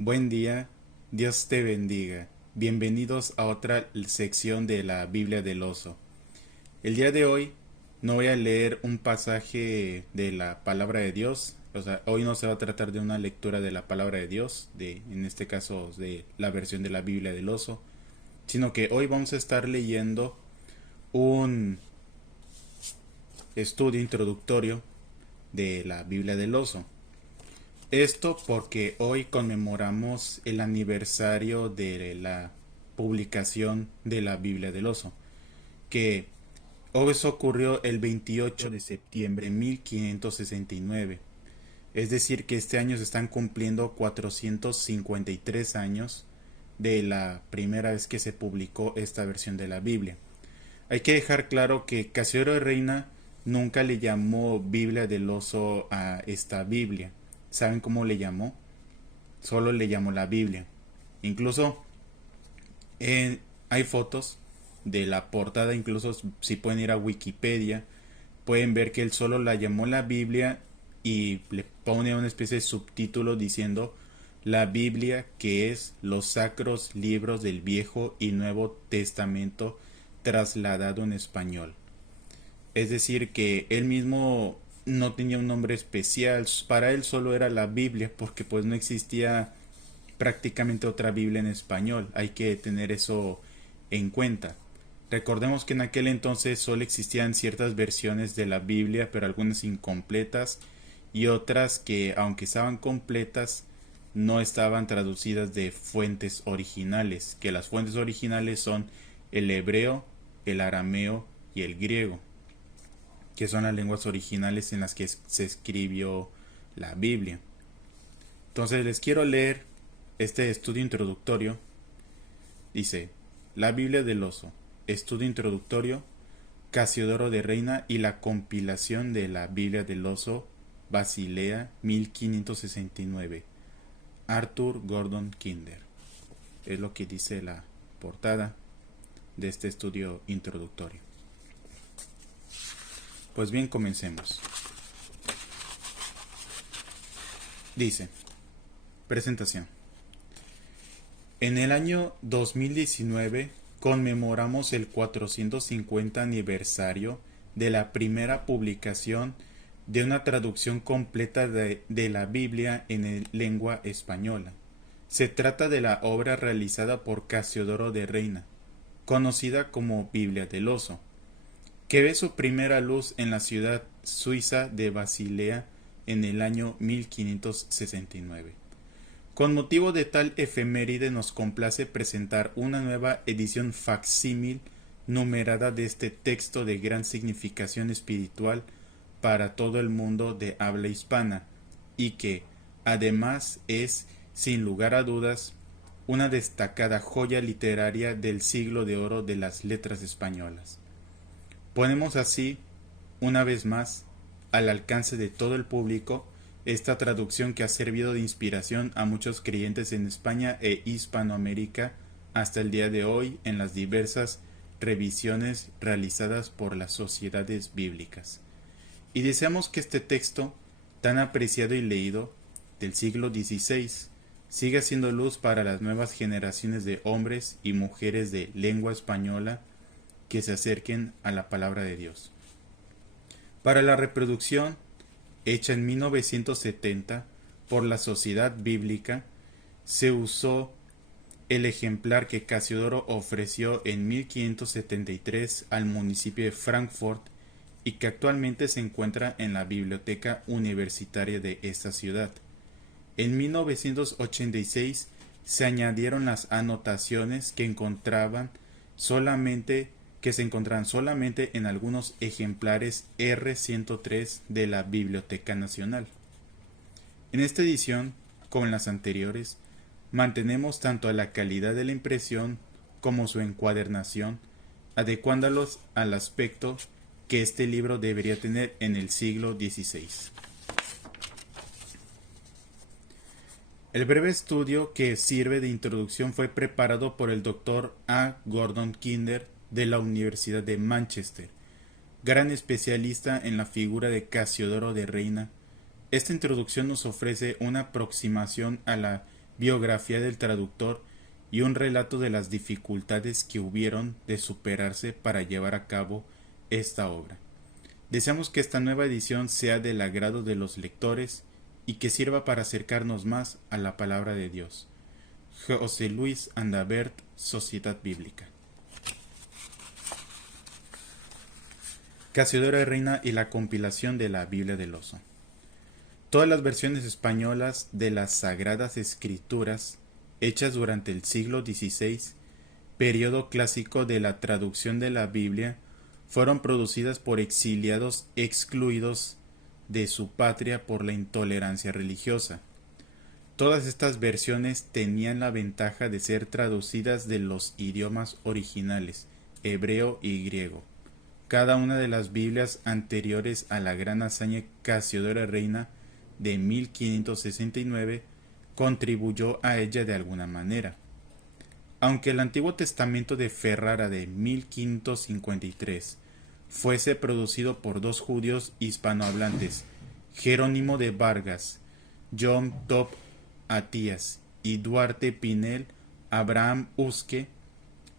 Buen día, Dios te bendiga. Bienvenidos a otra sección de la Biblia del Oso. El día de hoy no voy a leer un pasaje de la palabra de Dios. O sea, hoy no se va a tratar de una lectura de la palabra de Dios, en este caso de la versión de la Biblia del Oso, sino que hoy vamos a estar leyendo un estudio introductorio de la Biblia del Oso. Esto porque hoy conmemoramos el aniversario de la publicación de la Biblia del Oso, que hoy eso ocurrió el 28 de septiembre de 1569. Es decir, que este año se están cumpliendo 453 años de la primera vez que se publicó esta versión de la Biblia. Hay que dejar claro que Casiodoro de Reina nunca le llamó Biblia del Oso a esta Biblia. ¿Saben cómo le llamó? Solo le llamó la Biblia. Incluso hay fotos de la portada, incluso si pueden ir a Wikipedia, pueden ver que él solo la llamó la Biblia y le pone una especie de subtítulo diciendo la Biblia, que es los sacros libros del Viejo y Nuevo Testamento trasladado en español. Es decir, que él mismo no tenía un nombre especial, para él solo era la Biblia, porque pues no existía prácticamente otra Biblia en español. Hay que tener eso en cuenta. Recordemos que en aquel entonces solo existían ciertas versiones de la Biblia, pero algunas incompletas y otras que, aunque estaban completas, no estaban traducidas de fuentes originales, que las fuentes originales son el hebreo, el arameo y el griego, que son las lenguas originales en las que se escribió la Biblia. Entonces les quiero leer este estudio introductorio. Dice: La Biblia del Oso, estudio introductorio, Casiodoro de Reina y la compilación de la Biblia del Oso, Basilea 1569, Arthur Gordon Kinder. Es lo que dice la portada de este estudio introductorio. Pues bien, comencemos. Dice: presentación. En el año 2019 conmemoramos el 450 aniversario de la primera publicación de una traducción completa de la Biblia en lengua española. Se trata de la obra realizada por Casiodoro de Reina, conocida como Biblia del Oso, que ve su primera luz en la ciudad suiza de Basilea en el año 1569. Con motivo de tal efeméride nos complace presentar una nueva edición facsímil numerada de este texto de gran significación espiritual para todo el mundo de habla hispana, y que, además, es, sin lugar a dudas, una destacada joya literaria del siglo de oro de las letras españolas. Ponemos así, una vez más, al alcance de todo el público, esta traducción que ha servido de inspiración a muchos creyentes en España e Hispanoamérica hasta el día de hoy en las diversas revisiones realizadas por las sociedades bíblicas. Y deseamos que este texto, tan apreciado y leído, del siglo XVI, siga siendo luz para las nuevas generaciones de hombres y mujeres de lengua española que se acerquen a la palabra de Dios. Para la reproducción, hecha en 1970 por la Sociedad Bíblica, se usó el ejemplar que Casiodoro ofreció en 1573 al municipio de Frankfurt y que actualmente se encuentra en la biblioteca universitaria de esta ciudad. En 1986 se añadieron las anotaciones que se encontraban solamente en algunos ejemplares R103 de la Biblioteca Nacional. En esta edición, como en las anteriores, mantenemos tanto la calidad de la impresión como su encuadernación, adecuándolos al aspecto que este libro debería tener en el siglo XVI. El breve estudio que sirve de introducción fue preparado por el Dr. A. Gordon Kinder de la Universidad de Manchester, gran especialista en la figura de Casiodoro de Reina. Esta introducción nos ofrece una aproximación a la biografía del traductor y un relato de las dificultades que hubieron de superarse para llevar a cabo esta obra. Deseamos que esta nueva edición sea del agrado de los lectores y que sirva para acercarnos más a la palabra de Dios. José Luis Andabert, Sociedad Bíblica. Casiodoro de Reina y la compilación de la Biblia del Oso. Todas las versiones españolas de las Sagradas Escrituras, hechas durante el siglo XVI, periodo clásico de la traducción de la Biblia, fueron producidas por exiliados excluidos de su patria por la intolerancia religiosa. Todas estas versiones tenían la ventaja de ser traducidas de los idiomas originales, hebreo y griego. Cada una de las Biblias anteriores a la gran hazaña Casiodoro de Reina de 1569 contribuyó a ella de alguna manera. Aunque el Antiguo Testamento de Ferrara de 1553 fuese producido por dos judíos hispanohablantes, Jerónimo de Vargas, John Top Atías y Duarte Pinel, Abraham Usque,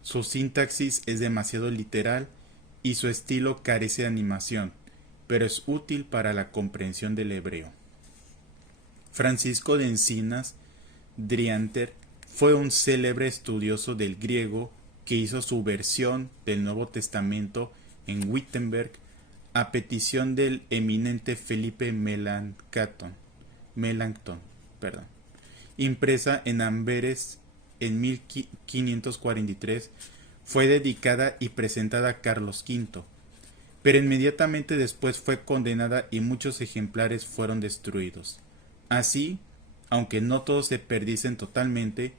su sintaxis es demasiado literal y su estilo carece de animación, pero es útil para la comprensión del hebreo. Francisco de Encinas Drianter fue un célebre estudioso del griego que hizo su versión del Nuevo Testamento en Wittenberg a petición del eminente Felipe Melanchthon, impresa en Amberes en 1543, fue dedicada y presentada a Carlos V, pero inmediatamente después fue condenada y muchos ejemplares fueron destruidos. Así, aunque no todos se perdiesen totalmente,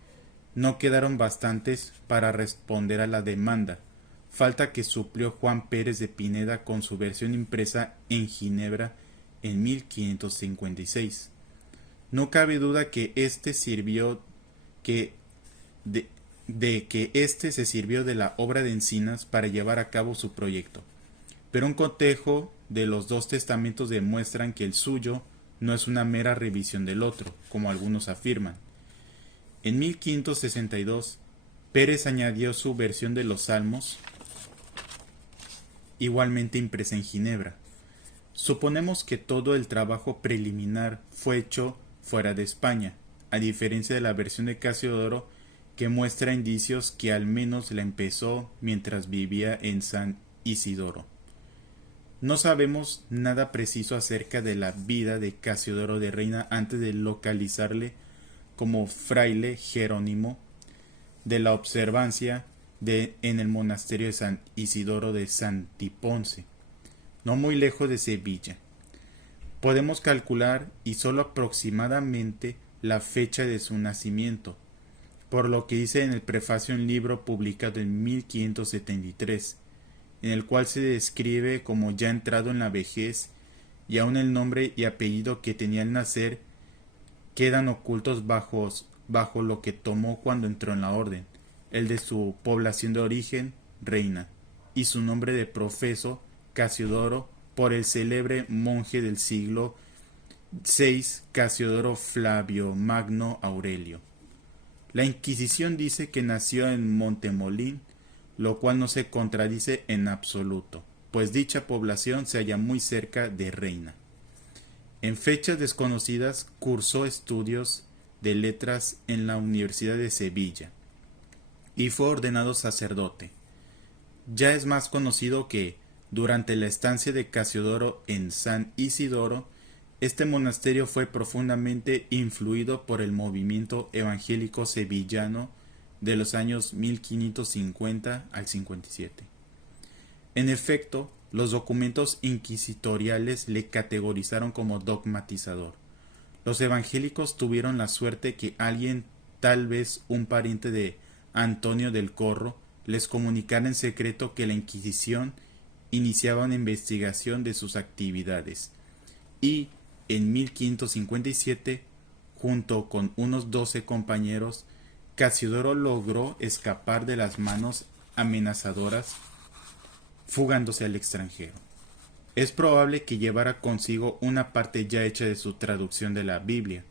no quedaron bastantes para responder a la demanda, falta que suplió Juan Pérez de Pineda con su versión impresa en Ginebra en 1556. No cabe duda que éste se sirvió de la obra de Encinas para llevar a cabo su proyecto, pero un cotejo de los dos testamentos demuestran que el suyo no es una mera revisión del otro, como algunos afirman. En 1562, Pérez añadió su versión de los Salmos, igualmente impresa en Ginebra. Suponemos que todo el trabajo preliminar fue hecho fuera de España, a diferencia de la versión de Casiodoro, que muestra indicios que al menos la empezó mientras vivía en San Isidoro. No sabemos nada preciso acerca de la vida de Casiodoro de Reina antes de localizarle como fraile Jerónimo de la Observancia en el monasterio de San Isidoro de Santiponce, no muy lejos de Sevilla. Podemos calcular y solo aproximadamente la fecha de su nacimiento, por lo que dice en el prefacio un libro publicado en 1573, en el cual se describe como ya entrado en la vejez, y aun el nombre y apellido que tenía al nacer quedan ocultos bajo lo que tomó cuando entró en la orden, el de su población de origen, Reina, y su nombre de profeso, Casiodoro, por el célebre monje del siglo VI, Casiodoro Flavio Magno Aurelio. La Inquisición dice que nació en Montemolín, lo cual no se contradice en absoluto, pues dicha población se halla muy cerca de Reina. En fechas desconocidas cursó estudios de letras en la Universidad de Sevilla y fue ordenado sacerdote. Ya es más conocido que, durante la estancia de Casiodoro en San Isidoro, este monasterio fue profundamente influido por el movimiento evangélico sevillano de los años 1550 al 57. En efecto, los documentos inquisitoriales le categorizaron como dogmatizador. Los evangélicos tuvieron la suerte que alguien, tal vez un pariente de Antonio del Corro, les comunicara en secreto que la Inquisición iniciaba una investigación de sus actividades, y en 1557, junto con unos 12 compañeros, Casiodoro logró escapar de las manos amenazadoras, fugándose al extranjero. Es probable que llevara consigo una parte ya hecha de su traducción de la Biblia,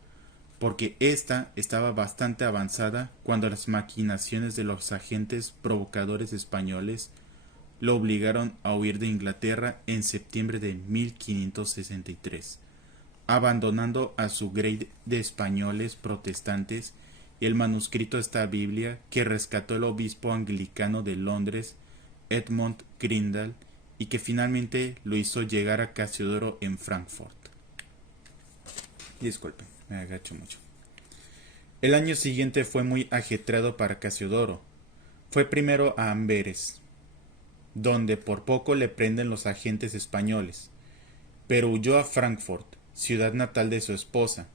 porque ésta estaba bastante avanzada cuando las maquinaciones de los agentes provocadores españoles lo obligaron a huir de Inglaterra en septiembre de 1563, abandonando a su grey de españoles protestantes y el manuscrito de esta Biblia que rescató el obispo anglicano de Londres, Edmund Grindal, y que finalmente lo hizo llegar a Casiodoro en Frankfurt. Disculpe, me agacho mucho. El año siguiente fue muy ajetreado para Casiodoro. Fue primero a Amberes, donde por poco le prenden los agentes españoles, pero huyó a Frankfurt, ciudad natal de su esposa,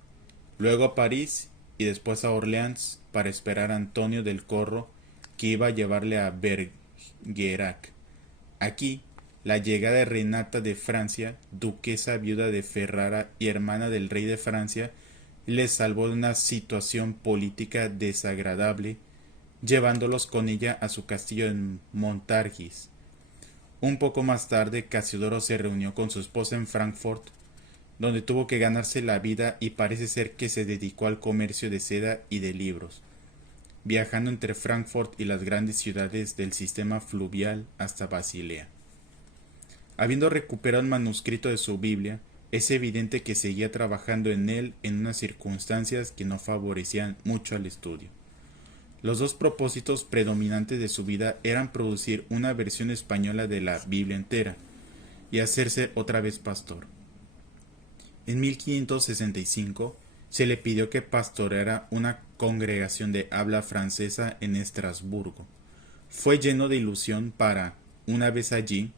luego a París y después a Orleans para esperar a Antonio del Corro, que iba a llevarle a Bergerac. Aquí, la llegada de Renata de Francia, duquesa viuda de Ferrara y hermana del rey de Francia, les salvó de una situación política desagradable, llevándolos con ella a su castillo en Montargis. Un poco más tarde, Casiodoro se reunió con su esposa en Frankfurt, donde tuvo que ganarse la vida y parece ser que se dedicó al comercio de seda y de libros, viajando entre Frankfurt y las grandes ciudades del sistema fluvial hasta Basilea. Habiendo recuperado el manuscrito de su Biblia, es evidente que seguía trabajando en él en unas circunstancias que no favorecían mucho al estudio. Los dos propósitos predominantes de su vida eran producir una versión española de la Biblia entera y hacerse otra vez pastor. En 1565 se le pidió que pastoreara una congregación de habla francesa en Estrasburgo. Fue lleno de ilusión para, una vez allí,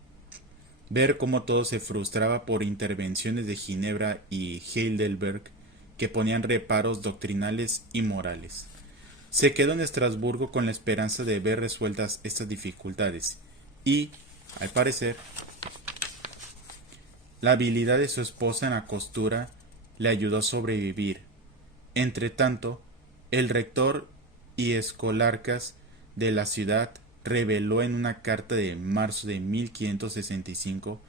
ver cómo todo se frustraba por intervenciones de Ginebra y Heidelberg que ponían reparos doctrinales y morales. Se quedó en Estrasburgo con la esperanza de ver resueltas estas dificultades y, al parecer, la habilidad de su esposa en la costura le ayudó a sobrevivir. Entretanto, el rector y escolarcas de la ciudad reveló en una carta de marzo de 1565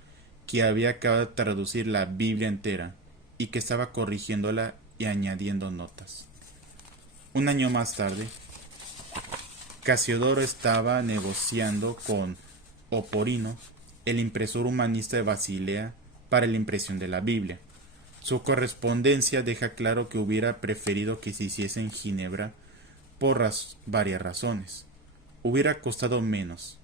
que había acabado de traducir la Biblia entera y que estaba corrigiéndola y añadiendo notas. Un año más tarde, Casiodoro estaba negociando con Oporino, el impresor humanista de Basilea, para la impresión de la Biblia. Su correspondencia deja claro que hubiera preferido que se hiciese en Ginebra por varias razones. Hubiera costado menos.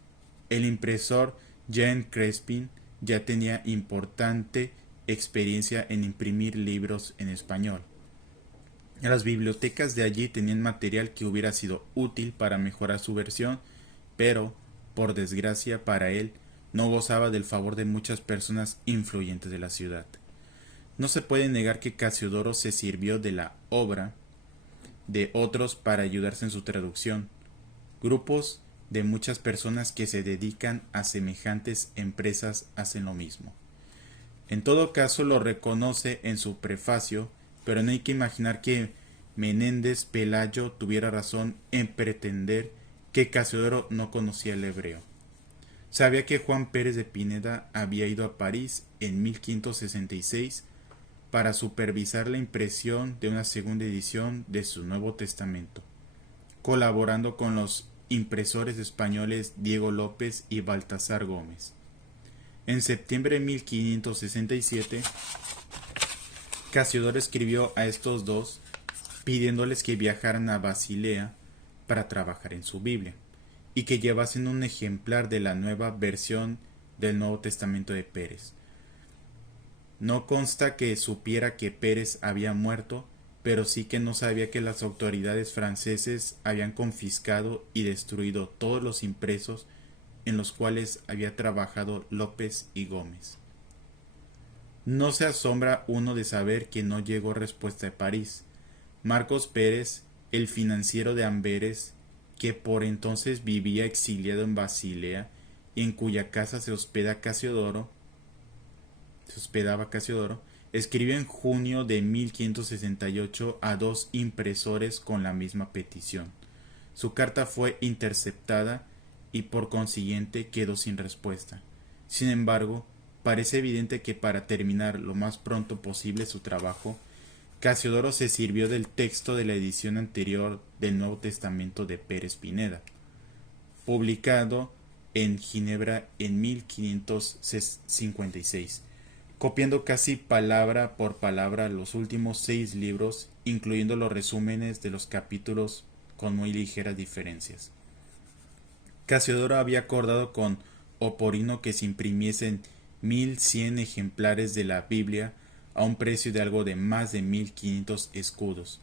El impresor Jean Crespin ya tenía importante experiencia en imprimir libros en español. Las bibliotecas de allí tenían material que hubiera sido útil para mejorar su versión, pero, por desgracia para él, no gozaba del favor de muchas personas influyentes de la ciudad. No se puede negar que Casiodoro se sirvió de la obra de otros para ayudarse en su traducción. Grupos de muchas personas que se dedican a semejantes empresas hacen lo mismo. En todo caso lo reconoce en su prefacio, pero no hay que imaginar que Menéndez Pelayo tuviera razón en pretender que Casiodoro no conocía el hebreo. Sabía que Juan Pérez de Pineda había ido a París en 1566 para supervisar la impresión de una segunda edición de su Nuevo Testamento, colaborando con los impresores españoles Diego López y Baltasar Gómez. En septiembre de 1567, Casiodoro escribió a estos dos pidiéndoles que viajaran a Basilea para trabajar en su Biblia y que llevasen un ejemplar de la nueva versión del Nuevo Testamento de Pérez. No consta que supiera que Pérez había muerto, pero sí que no sabía que las autoridades franceses habían confiscado y destruido todos los impresos en los cuales había trabajado López y Gómez. No se asombra uno de saber que no llegó respuesta de París. Marcos Pérez, el financiero de Amberes, que por entonces vivía exiliado en Basilea y en cuya casa se hospedaba Casiodoro, escribió en junio de 1568 a dos impresores con la misma petición. Su carta fue interceptada y por consiguiente quedó sin respuesta. Sin embargo, parece evidente que para terminar lo más pronto posible su trabajo, Casiodoro se sirvió del texto de la edición anterior del Nuevo Testamento de Pérez Pineda, publicado en Ginebra en 1556, copiando casi palabra por palabra los últimos 6 libros, incluyendo los resúmenes de los capítulos con muy ligeras diferencias. Casiodoro había acordado con Oporino que se imprimiesen 1100 ejemplares de la Biblia a un precio de algo de más de 1500 escudos.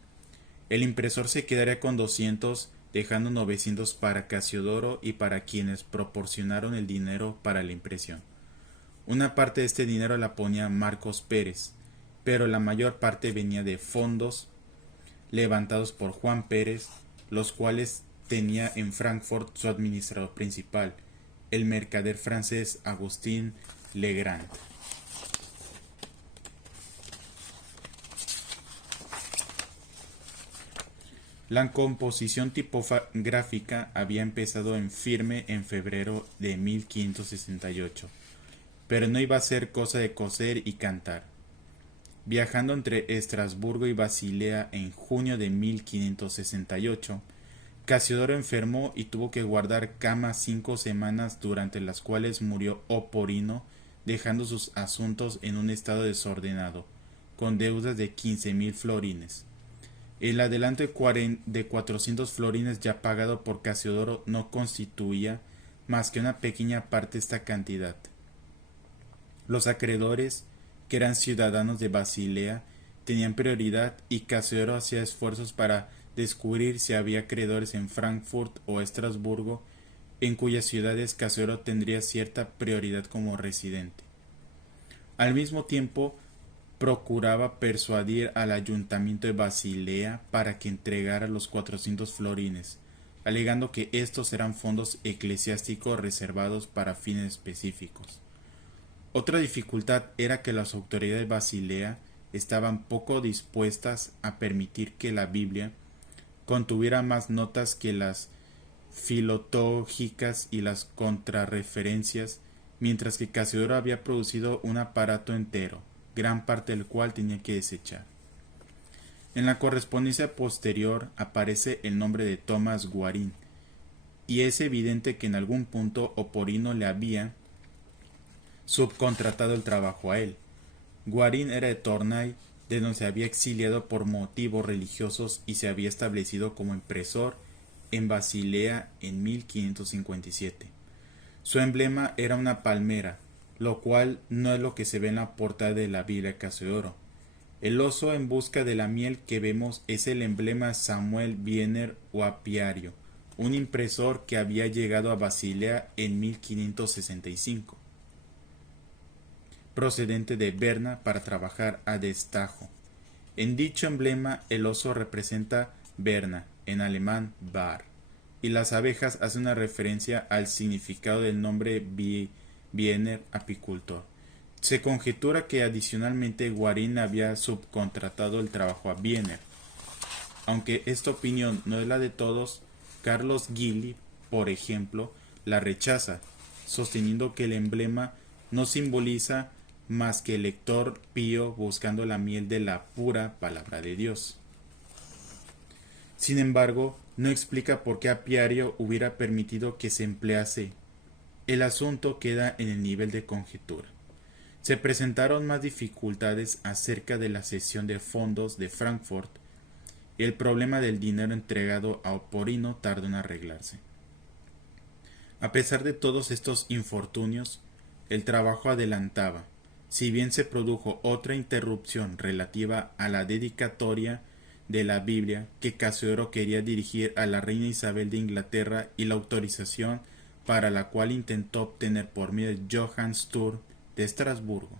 El impresor se quedaría con 200, dejando 900 para Casiodoro y para quienes proporcionaron el dinero para la impresión. Una parte de este dinero la ponía Marcos Pérez, pero la mayor parte venía de fondos levantados por Juan Pérez, los cuales tenía en Frankfurt su administrador principal, el mercader francés Agustín Legrand. La composición tipográfica había empezado en firme en febrero de 1568, pero no iba a ser cosa de coser y cantar. Viajando entre Estrasburgo y Basilea en junio de 1568, Casiodoro enfermó y tuvo que guardar cama 5 semanas, durante las cuales murió Oporino, dejando sus asuntos en un estado desordenado, con deudas de 15.000 florines. El adelanto de 400 florines ya pagado por Casiodoro no constituía más que una pequeña parte de esta cantidad. Los acreedores, que eran ciudadanos de Basilea, tenían prioridad y Casiodoro hacía esfuerzos para descubrir si había acreedores en Frankfurt o Estrasburgo, en cuyas ciudades Casiodoro tendría cierta prioridad como residente. Al mismo tiempo, procuraba persuadir al ayuntamiento de Basilea para que entregara los 400 florines, alegando que estos eran fondos eclesiásticos reservados para fines específicos. Otra dificultad era que las autoridades de Basilea estaban poco dispuestas a permitir que la Biblia contuviera más notas que las filológicas y las contrarreferencias, mientras que Casiodoro había producido un aparato entero, gran parte del cual tenía que desechar. En la correspondencia posterior aparece el nombre de Tomás Guarín, y es evidente que en algún punto Oporino le había subcontratado el trabajo a él. Guarín era de Tournai, de donde se había exiliado por motivos religiosos y se había establecido como impresor en Basilea en 1557. Su emblema era una palmera, lo cual no es lo que se ve en la portada de la Biblia de Casiodoro. El oso en busca de la miel que vemos es el emblema Samuel Wiener o Apiario, un impresor que había llegado a Basilea en 1565, procedente de Berna para trabajar a destajo. En dicho emblema el oso representa Berna, en alemán Bar, y las abejas hacen una referencia al significado del nombre Wiener, apicultor. Se conjetura que adicionalmente Guarín había subcontratado el trabajo a Wiener. Aunque esta opinión no es la de todos, Carlos Gili, por ejemplo, la rechaza, sosteniendo que el emblema no simboliza más que el lector pío buscando la miel de la pura palabra de Dios. Sin embargo, no explica por qué Apiario hubiera permitido que se emplease. El asunto queda en el nivel de conjetura. Se presentaron más dificultades acerca de la cesión de fondos de Frankfurt, y el problema del dinero entregado a Oporino tardó en arreglarse. A pesar de todos estos infortunios, el trabajo adelantaba, si bien se produjo otra interrupción relativa a la dedicatoria de la Biblia que Casiodoro quería dirigir a la reina Isabel de Inglaterra y la autorización para la cual intentó obtener por medio de Johann Sturm de Estrasburgo.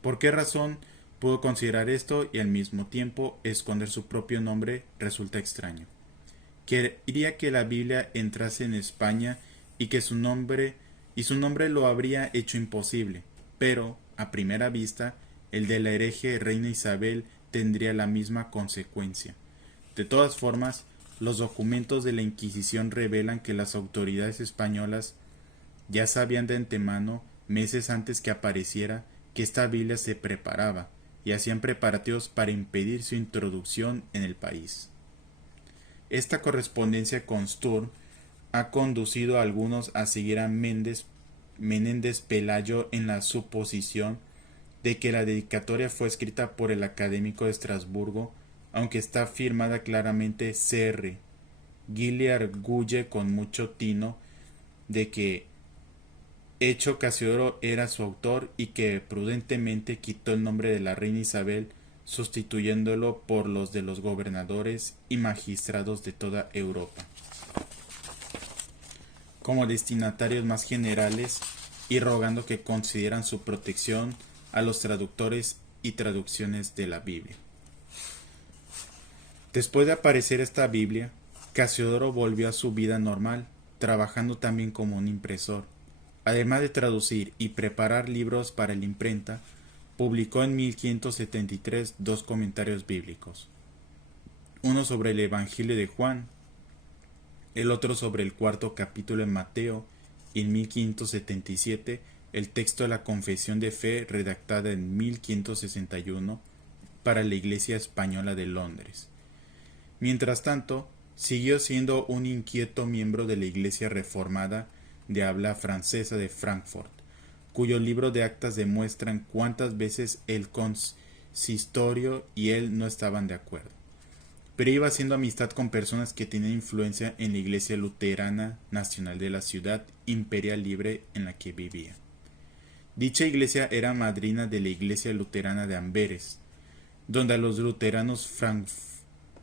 ¿Por qué razón pudo considerar esto y al mismo tiempo esconder su propio nombre? Resulta extraño. Quería que la Biblia entrase en España y que su nombre lo habría hecho imposible, pero a primera vista el de la hereje reina Isabel tendría la misma consecuencia. De todas formas, los documentos de la Inquisición revelan que las autoridades españolas ya sabían de antemano, meses antes que apareciera, que esta Biblia se preparaba, y hacían preparativos para impedir su introducción en el país. Esta correspondencia con Sturm ha conducido a algunos a seguir a Menéndez Pelayo en la suposición de que la dedicatoria fue escrita por el académico de Estrasburgo, aunque está firmada claramente Cr. Gili arguye con mucho tino de que Hecho Casiodoro era su autor y que prudentemente quitó el nombre de la reina Isabel, sustituyéndolo por los de los gobernadores y magistrados de toda Europa, como destinatarios más generales, y rogando que consideran su protección a los traductores y traducciones de la Biblia. Después de aparecer esta Biblia, Casiodoro volvió a su vida normal, trabajando también como un impresor. Además de traducir y preparar libros para la imprenta, publicó en 1573 dos comentarios bíblicos, uno sobre el Evangelio de Juan, el otro sobre el cuarto capítulo de Mateo, y en 1577 el texto de la Confesión de Fe redactada en 1561 para la Iglesia Española de Londres. Mientras tanto, siguió siendo un inquieto miembro de la Iglesia Reformada de habla francesa de Frankfurt, cuyo libro de actas demuestran cuántas veces el consistorio y él no estaban de acuerdo. Pero iba haciendo amistad con personas que tenían influencia en la Iglesia Luterana Nacional de la ciudad imperial libre en la que vivía. Dicha iglesia era madrina de la Iglesia Luterana de Amberes, donde a los luteranos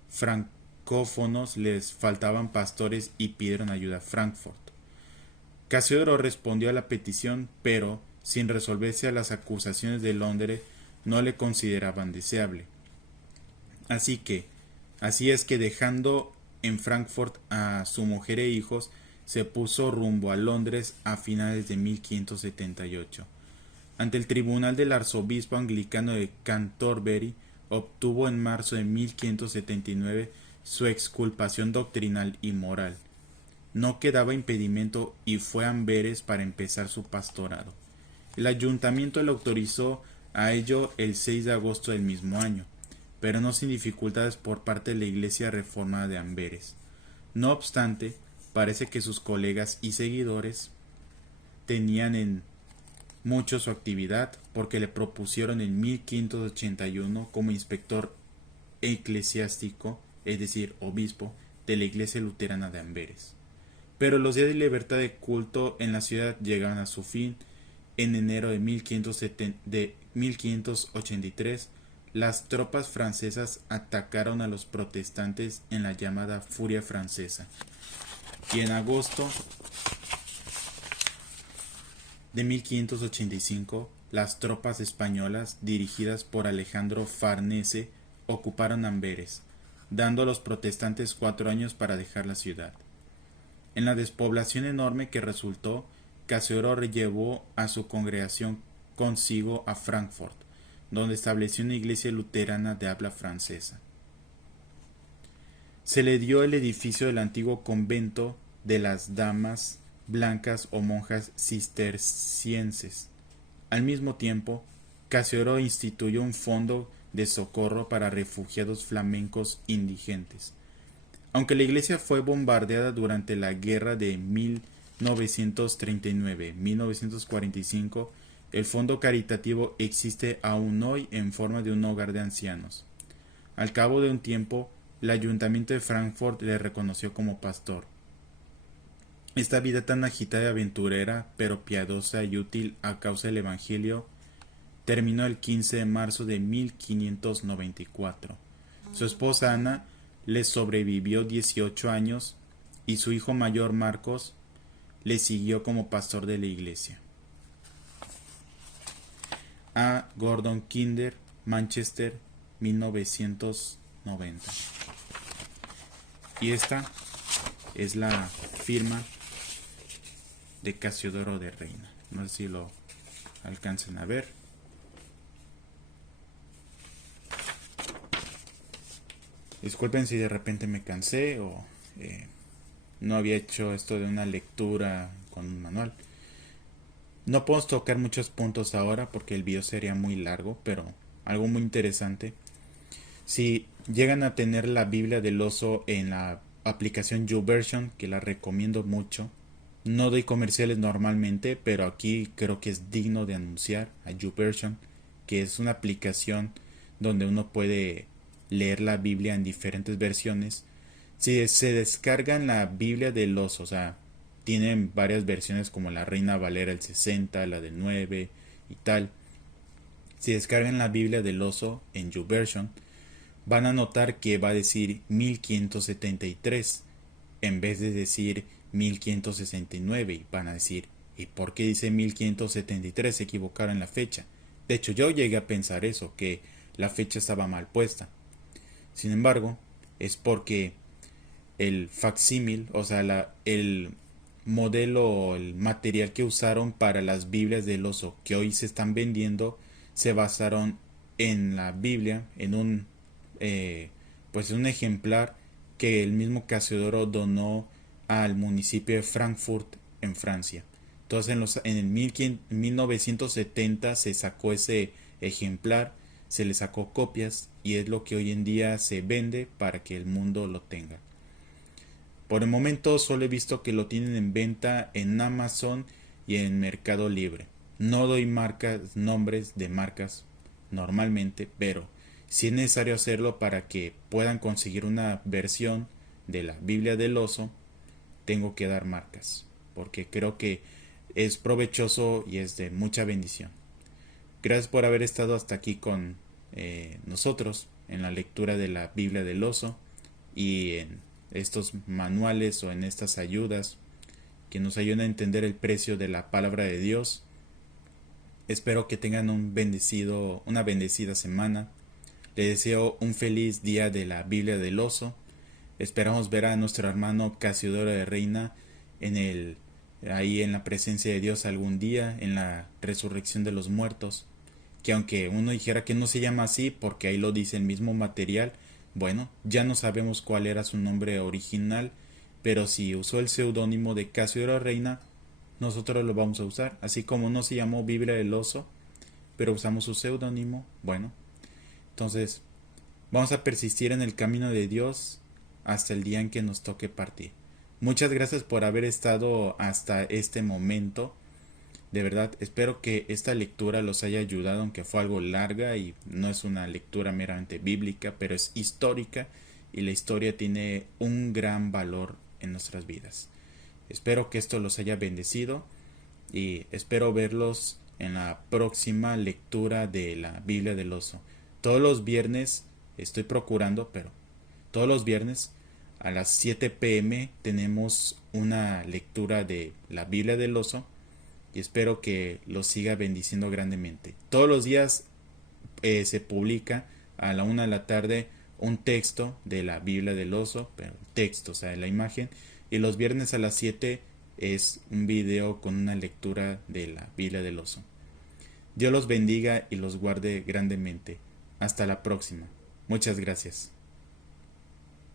francófonos les faltaban pastores y pidieron ayuda a Frankfurt. Casiodoro respondió a la petición, pero, sin resolverse a las acusaciones de Londres, no le consideraban deseable. Así es que dejando en Frankfurt a su mujer e hijos, se puso rumbo a Londres a finales de 1578. Ante el tribunal del arzobispo anglicano de Canterbury, obtuvo en marzo de 1579 su exculpación doctrinal y moral. No quedaba impedimento y fue a Amberes para empezar su pastorado. El ayuntamiento le autorizó a ello el 6 de agosto del mismo año, pero no sin dificultades por parte de la Iglesia Reformada de Amberes. No obstante, parece que sus colegas y seguidores tenían en mucho su actividad, porque le propusieron en 1581 como inspector eclesiástico, es decir, obispo, de la Iglesia Luterana de Amberes. Pero los días de libertad de culto en la ciudad llegaban a su fin. En enero de 1583, las tropas francesas atacaron a los protestantes en la llamada Furia Francesa, y en agosto de 1585 las tropas españolas dirigidas por Alejandro Farnese ocuparon Amberes, dando a los protestantes 4 años para dejar la ciudad. En la despoblación enorme que resultó, Casiodoro llevó a su congregación consigo a Frankfurt, donde estableció una iglesia luterana de habla francesa. Se le dio el edificio del antiguo convento de las Damas Blancas o monjas cistercienses. Al mismo tiempo, Casiodoro instituyó un fondo de socorro para refugiados flamencos indigentes. Aunque la iglesia fue bombardeada durante la guerra de 1939-1945, el fondo caritativo existe aún hoy en forma de un hogar de ancianos. Al cabo de un tiempo, el ayuntamiento de Frankfurt le reconoció como pastor. Esta vida tan agitada y aventurera, pero piadosa y útil a causa del Evangelio, terminó el 15 de marzo de 1594. Su esposa Ana le sobrevivió 18 años y su hijo mayor Marcos le siguió como pastor de la iglesia. A. Gordon Kinder, Manchester, 1990. Y esta es la firma de Casiodoro de Reina. No sé si lo alcancen a ver. Disculpen si de repente me cansé o no había hecho esto de una lectura con un manual. No puedo tocar muchos puntos ahora porque el video sería muy largo, pero algo muy interesante. Si llegan a tener la Biblia del oso en la aplicación YouVersion, que la recomiendo mucho. No doy comerciales normalmente, pero aquí creo que es digno de anunciar a YouVersion, que es una aplicación donde uno puede leer la Biblia en diferentes versiones. Si se descargan la Biblia del oso, o sea, tienen varias versiones como la Reina Valera el 60, la del 9 y tal. Si descargan la Biblia del oso en YouVersion, van a notar que va a decir 1573 en vez de decir 1569 y van a decir, ¿y por qué dice 1573? Se equivocaron en la fecha. De hecho, yo llegué a pensar eso, que la fecha estaba mal puesta. Sin embargo, es porque el facsímil, o sea, el modelo o el material que usaron para las Biblias del oso que hoy se están vendiendo se basaron en la Biblia, en un pues un ejemplar que el mismo Casiodoro donó al municipio de Frankfurt en Francia. Entonces en el 1970 se sacó ese ejemplar, se le sacó copias y es lo que hoy en día se vende para que el mundo lo tenga. Por el momento solo he visto que lo tienen en venta en Amazon y en Mercado Libre. No doy nombres de marcas normalmente, pero si es necesario hacerlo para que puedan conseguir una versión de la Biblia del oso, tengo que dar marcas, porque creo que es provechoso y es de mucha bendición. Gracias por haber estado hasta aquí con nosotros en la lectura de la Biblia del oso y en estos manuales o en estas ayudas que nos ayudan a entender el precio de la palabra de Dios. Espero que tengan una bendecida semana. Les deseo un feliz día de la Biblia del oso. Esperamos ver a nuestro hermano Casiodoro de Reina ahí en la presencia de Dios algún día, en la resurrección de los muertos. Que aunque uno dijera que no se llama así porque ahí lo dice el mismo material, bueno, ya no sabemos cuál era su nombre original, pero si usó el seudónimo de Casiodoro de Reina, nosotros lo vamos a usar. Así como no se llamó Biblia del oso, pero usamos su seudónimo, bueno. Entonces, vamos a persistir en el camino de Dios hasta el día en que nos toque partir. Muchas gracias por haber estado hasta este momento. De verdad, espero que esta lectura los haya ayudado, aunque fue algo larga y no es una lectura meramente bíblica, pero es histórica y la historia tiene un gran valor en nuestras vidas. Espero que esto los haya bendecido y espero verlos en la próxima lectura de la Biblia del oso. Todos los viernes estoy procurando, pero todos los viernes a las 7 p.m. tenemos una lectura de la Biblia del oso y espero que los siga bendiciendo grandemente. Todos los días se publica a la 1 de la tarde un texto de la Biblia del oso, pero texto, o sea, la imagen, y los viernes a las 7 es un video con una lectura de la Biblia del oso. Dios los bendiga y los guarde grandemente. Hasta la próxima. Muchas gracias.